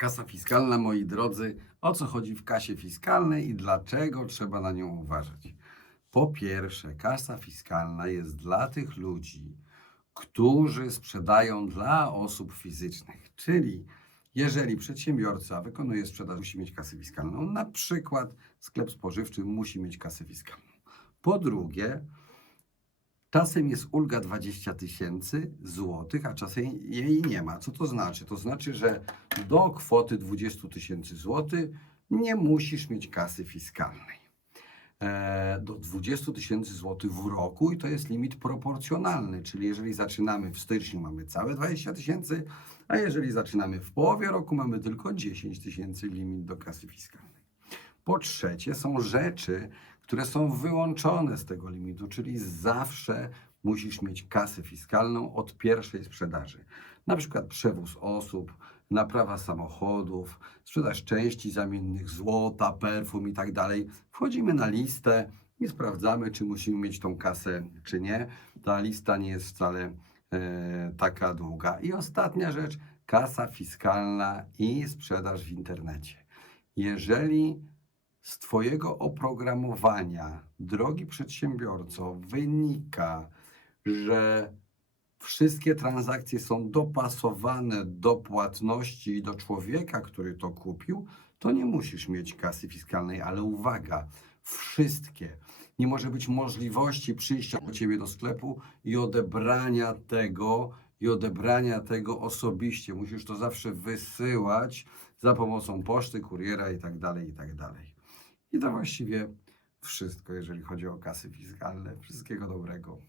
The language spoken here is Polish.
Kasa fiskalna, moi drodzy, o co chodzi w kasie fiskalnej i dlaczego trzeba na nią uważać? Po pierwsze, kasa fiskalna jest dla tych ludzi, którzy sprzedają dla osób fizycznych, czyli jeżeli przedsiębiorca wykonuje sprzedaż, musi mieć kasę fiskalną, na przykład sklep spożywczy musi mieć kasę fiskalną. Po drugie, Czasem jest ulga 20 tysięcy złotych, a czasem jej nie ma. Co to znaczy? To znaczy, że do kwoty 20 tysięcy złotych nie musisz mieć kasy fiskalnej. E, do 20 tysięcy złotych w roku i to jest limit proporcjonalny, czyli jeżeli zaczynamy w styczniu mamy całe 20 tysięcy, a jeżeli zaczynamy w połowie roku mamy tylko 10 tysięcy limit do kasy fiskalnej. Po trzecie, są rzeczy, które są wyłączone z tego limitu, czyli zawsze musisz mieć kasę fiskalną od pierwszej sprzedaży. Na przykład przewóz osób, naprawa samochodów, sprzedaż części zamiennych, złota, perfum i tak dalej. Wchodzimy na listę i sprawdzamy, czy musimy mieć tą kasę, czy nie. Ta lista nie jest wcale e, taka długa. I ostatnia rzecz, kasa fiskalna i sprzedaż w internecie. Jeżeli z Twojego oprogramowania, drogi przedsiębiorco, wynika, że wszystkie transakcje są dopasowane do płatności i do człowieka, który to kupił, to nie musisz mieć kasy fiskalnej, ale uwaga, wszystkie. Nie może być możliwości przyjścia do Ciebie do sklepu i odebrania tego, i odebrania tego osobiście. Musisz to zawsze wysyłać za pomocą poczty, kuriera i tak dalej, i tak dalej. I to właściwie wszystko, jeżeli chodzi o kasy fiskalne. Wszystkiego dobrego.